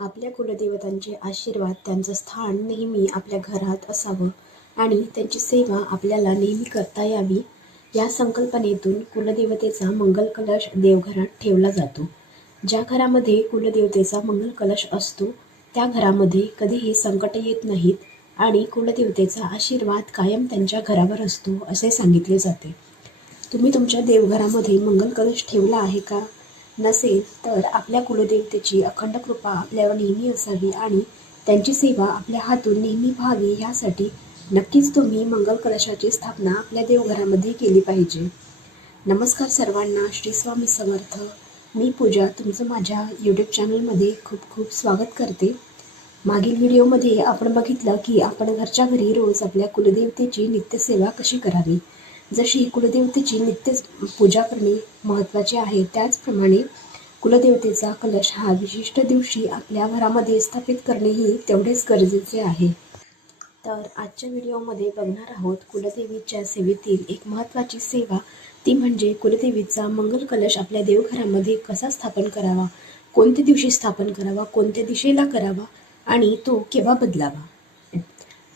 आपल्या कुलदेवतांचे आशीर्वाद, त्यांचं स्थान नेहमी आपल्या घरात असावं आणि त्यांची सेवा आपल्याला नेहमी करता यावी, या संकल्पनेतून कुलदेवतेचा मंगल कलश देवघरात ठेवला जातो. ज्या घरामध्ये कुलदेवतेचा मंगल कलश असतो, त्या घरामध्ये कधीही संकट येत नाहीत आणि कुलदेवतेचा आशीर्वाद कायम त्यांच्या घरावर असतो, असे सांगितले जाते. तुम्ही तुमच्या देवघरामध्ये मंगल कलश ठेवला आहे का? नसेल तर आपल्या कुलदेवतेची अखंड कृपा आपल्यावर नेहमी असावी आणि त्यांची सेवा आपल्या हातून नेहमी व्हावी, यासाठी नक्कीच तुम्ही मंगल कलशाची स्थापना आपल्या देवघरामध्ये केली पाहिजे. नमस्कार सर्वांना, श्री स्वामी समर्थ. मी पूजा तुमचं माझ्या यूट्यूब चॅनलमध्ये खूप खूप स्वागत करते. मागील व्हिडिओमध्ये आपण बघितलं की आपण घरच्या घरी रोज आपल्या कुलदेवतेची नित्यसेवा कशी करावी. जशी कुलदेवतेची नित्य पूजा करणे महत्त्वाचे आहे, त्याचप्रमाणे कुलदेवतेचा कलश हा विशिष्ट दिवशी आपल्या घरामध्ये स्थापित करणेही तेवढेच गरजेचे आहे. तर आजच्या व्हिडिओमध्ये बघणार आहोत कुलदेवीच्या सेवेतील एक महत्त्वाची सेवा, ती म्हणजे कुलदेवीचा मंगल कलश आपल्या देवघरामध्ये कसा स्थापन करावा, कोणत्या दिवशी स्थापन करावा, कोणत्या दिशेला करावा आणि तो केव्हा बदलावा.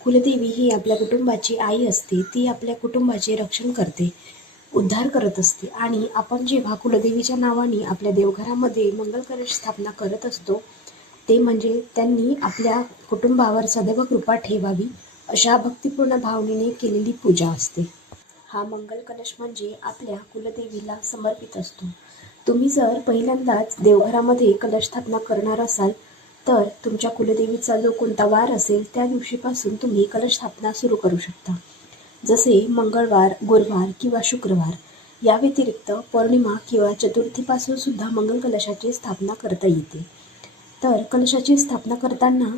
कुलदेवी ही आपल्या कुटुंबाची आई असते. ती आपल्या कुटुंबाचे रक्षण करते, उद्धार करत असते आणि आपण जेव्हा कुलदेवीच्या नावाने आपल्या देवघरामध्ये मंगल कलश स्थापना करत असतो, ते म्हणजे त्यांनी आपल्या कुटुंबावर सदैव कृपा ठेवावी, अशा भक्तिपूर्ण भावनेने केलेली पूजा असते. हा मंगल कलश म्हणजे आपल्या कुलदेवीला समर्पित असतो. तुम्ही जर पहिल्यांदाच देवघरामध्ये कलश स्थापना करणार असाल, तर तुमच्या कुलदेवीचा जो कोणता वार असेल त्या दिवशीपासून तुम्ही कलश स्थापना सुरू करू शकता. जसे मंगळवार, गुरुवार किंवा शुक्रवार. या व्यतिरिक्त पौर्णिमा किंवा चतुर्थीपासून सुद्धा मंगल कलशाची स्थापना करता येते. तर कलशाची स्थापना करताना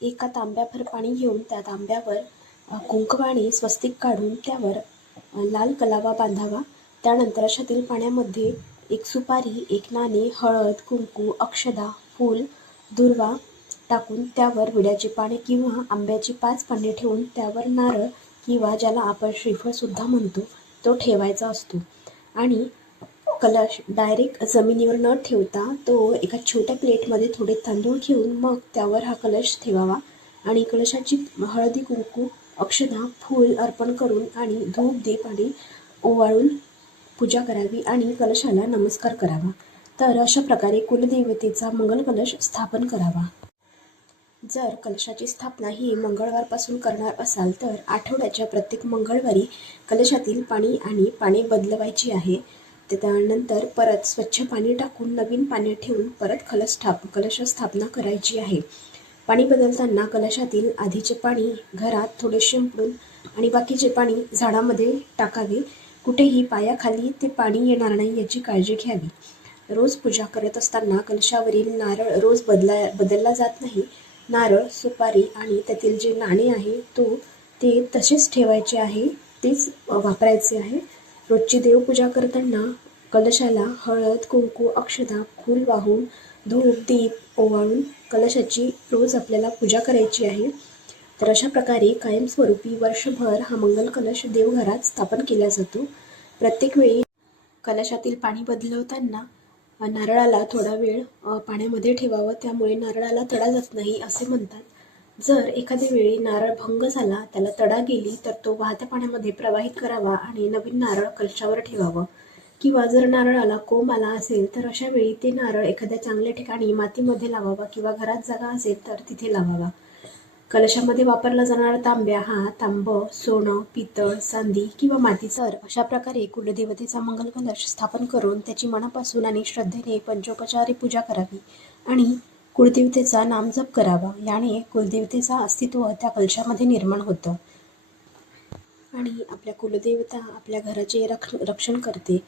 एका तांब्याभर पाणी घेऊन त्या तांब्यावर कुंकवाने स्वस्तिक काढून त्यावर लाल कलावा बांधावा. त्यानंतर अशातील पाण्यामध्ये एक सुपारी, एक नाणे, हळद, कुंकू, अक्षदा, फूल, दुर्वा टाकून त्यावर विड्याची पाने किंवा आंब्याची 5 पाने ठेवून त्यावर नारळ किंवा ज्याला आपण श्रीफळ सुद्धा म्हणतो, तो ठेवायचा असतो आणि कलश डायरेक्ट जमिनीवर न ठेवता तो एका छोट्या प्लेटमध्ये थोडे तांदूळ घेऊन मग त्यावर हा कलश ठेवावा आणि कलशाची हळदी, कुंकू, अक्षदा, फूल अर्पण करून आणि धूप, दीप आणि ओवाळून पूजा करावी आणि कलशाला नमस्कार करावा. तर अशा प्रकारे कुलदेवतेचा मंगल कलश स्थापन करावा. जर कलशाची स्थापना ही मंगळवारपासून करणार असाल, तर आठवड्याच्या प्रत्येक मंगळवारी कलशातील पाणी आणि पाने बदलवायची आहे. त्यानंतर परत स्वच्छ पाणी टाकून नवीन पाणी ठेवून परत कलश स्थापना करायची आहे. पाणी बदलताना कलशातील आधीचे पाणी घरात थोडे शिंपडून आणि बाकीचे पाणी झाडामध्ये टाकावे. कुठेही पायाखाली ते पाणी येणार नाही याची काळजी घ्यावी. रोज पूजा करत असताना कलशावरील नारळ रोज बदलला जात नाही. नारळ, सुपारी आणि त्यातील जे नाणे आहे ते तसेच ठेवायचे आहे, तेच वापरायचे आहे. रोजची देवपूजा करताना कलशाला हळद, कुंकू, अक्षता, फूल वाहून धूप, दीप ओवाळून कलशाची रोज आपल्याला पूजा करायची आहे. तर अशा प्रकारे कायमस्वरूपी वर्षभर हा मंगल कलश देवघरात स्थापन केला जातो. प्रत्येक वेळी कलशातील पाणी बदलवताना नारळाला थोडा वेळ पाण्यामध्ये ठेवावं, त्यामुळे नारळाला तडा जात नाही असे म्हणतात. जर एखाद्या वेळी नारळ भंग झाला, त्याला तडा गेली, तर तो वाहत्या पाण्यामध्ये प्रवाहित करावा आणि नवीन नारळ कलशावर ठेवावं. किंवा जर नारळाला कोंब आला असेल, तर अशा वेळी ते नारळ एखाद्या चांगल्या ठिकाणी मातीमध्ये लावावा किंवा घरात जागा असेल तर तिथे लावावा. कलशामध्ये वापरला जाणारा तांब्या हा तांब, सोनं, पितळ, चांदी किंवा मातीचा. अशा प्रकारे कुलदेवतेचा मंगल कलश स्थापन करून त्याची मनापासून आणि श्रद्धेने पंचोपचारे पूजा करावी आणि कुलदेवतेचा नामजप करावा. याने कुलदेवतेचा अस्तित्व त्या कलशामध्ये निर्माण होतं आणि आपल्या कुलदेवता आपल्या घराचे रक्षण करते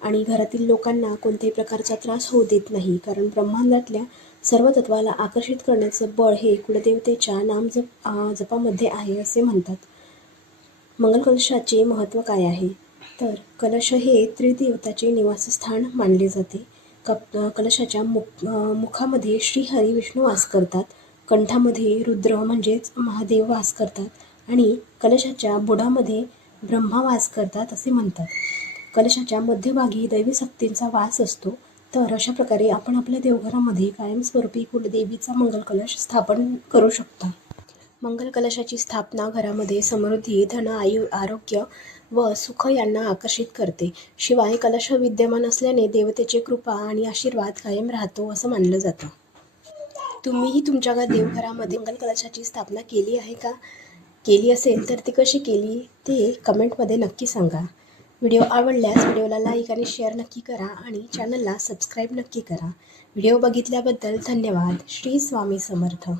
आणि घरातील लोकांना कोणत्याही प्रकारचा त्रास होऊ देत नाही. कारण ब्रह्मांडातल्या सर्व तत्वाला आकर्षित करण्याचं बळ हे कुलदेवतेच्या जपामध्ये आहे असे म्हणतात. मंगल कलशाचे महत्त्व काय आहे? तर कलश हे त्रिदेवताचे निवासस्थान मानले जाते. कलशाच्या मुखामध्ये श्रीहरी विष्णू वास करतात, कंठामध्ये रुद्र म्हणजेच महादेव वास करतात आणि कलशाच्या बुडामध्ये ब्रह्मा वास करतात असे म्हणतात. कलशाच्या मध्यभागी दैवी शक्तींचा वास असतो. तर अशा प्रकारे आपण आपल्या देवघरामध्ये कायमस्वरूपी कुलदेवीचा मंगल कलश स्थापन करू शकता. मंगल कलशाची स्थापना घरामध्ये समृद्धी, धन, आरोग्य व सुख यांना आकर्षित करते. शिवाय कलश विद्यमान असल्याने देवतेची कृपा आणि आशीर्वाद कायम राहतो असं मानलं जातं. तुम्हीही तुमच्या देवघरामध्ये मंगल कलशाची स्थापना केली आहे का? केली असेल तर ती कशी केली ते कमेंटमध्ये नक्की सांगा. व्हिडिओ आवडल्यास व्हिडिओला लाईक आणि शेअर नक्की करा आणि चॅनलला सबस्क्राईब नक्की करा. व्हिडिओ बघितल्याबद्दल धन्यवाद. श्री स्वामी समर्थ.